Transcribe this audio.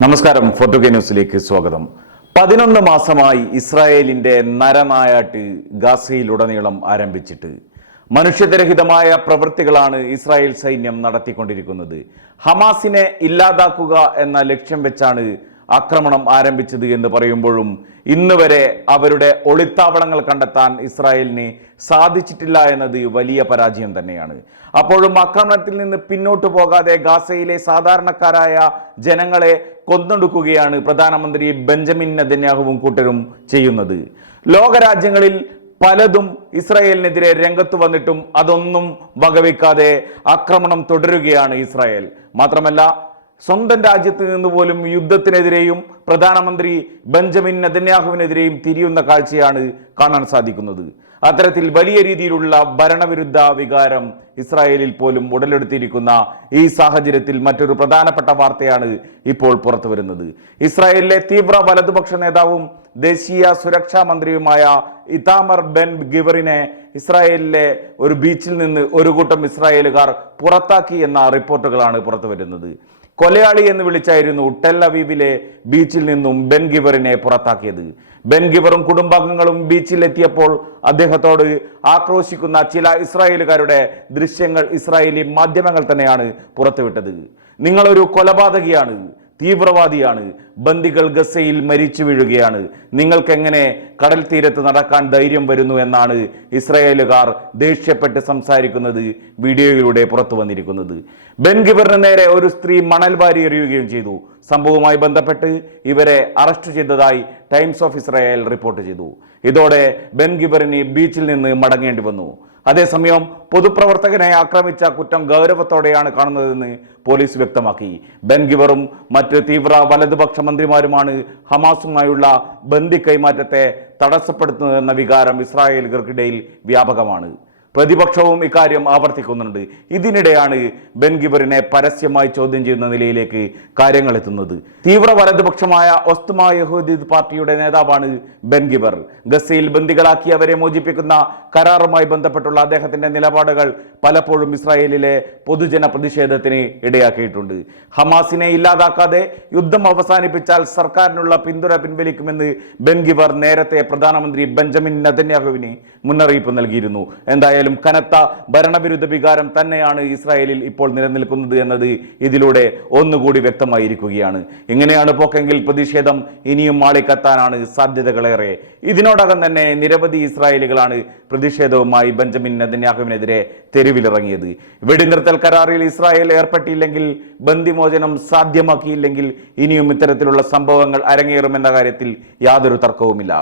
നമസ്കാരം. ഫോർട്ടുഗേ ന്യൂസിലേക്ക് സ്വാഗതം. പതിനൊന്ന് മാസമായി ഇസ്രായേലിന്റെ നരനായാട്ട് ഗാസയിലുടനീളം ആരംഭിച്ചിട്ട് മനുഷ്യരഹിതമായ പ്രവൃത്തികളാണ് ഇസ്രായേൽ സൈന്യം നടത്തിക്കൊണ്ടിരിക്കുന്നത്. ഹമാസിനെ ഇല്ലാതാക്കുക എന്ന ലക്ഷ്യം വെച്ചാണ് ആക്രമണം ആരംഭിച്ചത് എന്ന് പറയുമ്പോഴും ഇന്ന് വരെ അവരുടെ ഒളിത്താവളങ്ങൾ കണ്ടെത്താൻ ഇസ്രായേലിന് സാധിച്ചിട്ടില്ല എന്നത് വലിയ പരാജയം തന്നെയാണ്. അപ്പോഴും ആക്രമണത്തിൽ നിന്ന് പിന്നോട്ട് പോകാതെ ഗാസയിലെ സാധാരണക്കാരായ ജനങ്ങളെ കൊന്നൊടുക്കുകയാണ് പ്രധാനമന്ത്രി ബെഞ്ചമിൻ നെതന്യാഹുവും കൂട്ടരും ചെയ്യുന്നത്. ലോകരാജ്യങ്ങളിൽ പലതും ഇസ്രായേലിനെതിരെ രംഗത്ത് വന്നിട്ടും അതൊന്നും വകവെക്കാതെ ആക്രമണം തുടരുകയാണ് ഇസ്രായേൽ. മാത്രമല്ല സ്വന്തം രാജ്യത്ത് നിന്ന് പോലും യുദ്ധത്തിനെതിരെയും പ്രധാനമന്ത്രി ബെഞ്ചമിൻ നെതന്യാഹുവിനെതിരെയും തിരിയുന്ന കാഴ്ചയാണ് കാണാൻ സാധിക്കുന്നത്. അത്തരത്തിൽ വലിയ രീതിയിലുള്ള ഭരണവിരുദ്ധ വികാരം ഇസ്രായേലിൽ പോലും ഉടലെടുത്തിരിക്കുന്ന ഈ സാഹചര്യത്തിൽ മറ്റൊരു പ്രധാനപ്പെട്ട വാർത്തയാണ് ഇപ്പോൾ പുറത്തു വരുന്നത് ഇസ്രായേലിലെ തീവ്ര വലതുപക്ഷ നേതാവും ദേശീയ സുരക്ഷാ മന്ത്രിയുമായ ഇതാമർ ബെൻ ഗിവറിനെ ഇസ്രായേലിലെ ഒരു ബീച്ചിൽ നിന്ന് ഒരു കൂട്ടം ഇസ്രായേലുകാർ പുറത്താക്കി എന്ന റിപ്പോർട്ടുകളാണ് പുറത്തു വരുന്നത് കൊലയാളി എന്ന് വിളിച്ചായിരുന്നു ടെൽ അവീവിലെ ബീച്ചിൽ നിന്നും ബെൻ ഗിവറിനെ പുറത്താക്കിയത്. ബെൻ ഗിവറും കുടുംബാംഗങ്ങളും ബീച്ചിൽ എത്തിയപ്പോൾ അദ്ദേഹത്തോട് ആക്രോശിക്കുന്ന ചില ഇസ്രായേലുകാരുടെ ദൃശ്യങ്ങൾ ഇസ്രായേലി മാധ്യമങ്ങൾ തന്നെയാണ് പുറത്തുവിട്ടത്. നിങ്ങളൊരു കൊലപാതകിയാണ്. തീവ്രവാദിയാണ്. ബന്ദികൾ ഗസയിൽ മരിച്ചു വീഴുകയാണ്. നിങ്ങൾക്കെങ്ങനെ കടൽ തീരത്ത് നടക്കാൻ ധൈര്യം വരുന്നു എന്നാണ് ഇസ്രായേലുകാർ ദേഷ്യപ്പെട്ട് സംസാരിക്കുന്നത് വീഡിയോയിലൂടെ പുറത്തു വന്നിരിക്കുന്നത്. ബെൻഗിബറിന് നേരെ ഒരു സ്ത്രീ മണൽ വാരി എറിയുകയും ചെയ്തു. സംഭവവുമായി ബന്ധപ്പെട്ട് ഇവരെ അറസ്റ്റ് ചെയ്തതായി ടൈംസ് ഓഫ് ഇസ്രായേൽ റിപ്പോർട്ട് ചെയ്തു. ഇതോടെ ബെൻഗിബറിന് ബീച്ചിൽ നിന്ന് മടങ്ങേണ്ടി വന്നു. അതേസമയം പൊതുപ്രവർത്തകനെ ആക്രമിച്ച കുറ്റം ഗൗരവത്തോടെയാണ് കാണുന്നതെന്ന് പോലീസ് വ്യക്തമാക്കി. ബെൻഗിവറും മറ്റ് തീവ്ര വലതുപക്ഷ മന്ത്രിമാരുമാണ് ഹമാസുമായുള്ള ബന്ദി കൈമാറ്റത്തെ തടസ്സപ്പെടുത്തുന്നതെന്ന വികാരം ഇസ്രായേലുകൾക്കിടയിൽ വ്യാപകമാണ്. പ്രതിപക്ഷവും ഇക്കാര്യം ആവർത്തിക്കുന്നുണ്ട്. ഇതിനിടെയാണ് ബെൻഗിബറിനെ പരസ്യമായി ചോദ്യം ചെയ്യുന്ന നിലയിലേക്ക് കാര്യങ്ങൾ എത്തുന്നത്. തീവ്ര വലതുപക്ഷമായ ഒസ്തുമ യഹൂദി പാർട്ടിയുടെ നേതാവാണ് ബെൻഗിബർ. ഗസയിൽ ബന്ദികളാക്കി അവരെ മോചിപ്പിക്കുന്ന കരാറുമായി ബന്ധപ്പെട്ടുള്ള അദ്ദേഹത്തിന്റെ നിലപാടുകൾ പലപ്പോഴും ഇസ്രായേലിലെ പൊതുജന പ്രതിഷേധത്തിന് ഇടയാക്കിയിട്ടുണ്ട്. ഹമാസിനെ ഇല്ലാതാക്കാതെ യുദ്ധം അവസാനിപ്പിച്ചാൽ സർക്കാരിനുള്ള പിന്തുണ പിൻവലിക്കുമെന്ന് ബെൻഗിബർ നേരത്തെ പ്രധാനമന്ത്രി ബെഞ്ചമിൻ നതന്യാഹുവിന് മുന്നറിയിപ്പ് നൽകിയിരുന്നു. എന്തായാലും കനത്ത ഭരണവിരുദ്ധ വികാരം തന്നെയാണ് ഇസ്രായേലിൽ ഇപ്പോൾ നിലനിൽക്കുന്നത് എന്നത് ഇതിലൂടെ ഒന്നുകൂടി വ്യക്തമായിരിക്കുകയാണ്. ഇങ്ങനെയാണ് പോക്കെങ്കിൽ പ്രതിഷേധം ഇനിയും മാളിക്കത്താനാണ് സാധ്യതകളേറെ. ഇതിനോടകം തന്നെ നിരവധി ഇസ്രായേലികളാണ് പ്രതിഷേധവുമായി ബെഞ്ചമിൻ നെതന്യാഹുവിനെതിരെ തെരുവിലിറങ്ങിയത്. വെടിനിർത്തൽ കരാറിൽ ഇസ്രായേൽ ഏർപ്പെട്ടില്ലെങ്കിൽ ബന്ദിമോചനം സാധ്യമാക്കിയില്ലെങ്കിൽ ഇനിയും ഇത്തരത്തിലുള്ള സംഭവങ്ങൾ അരങ്ങേറുമെന്ന കാര്യത്തിൽ യാതൊരു തർക്കവുമില്ല.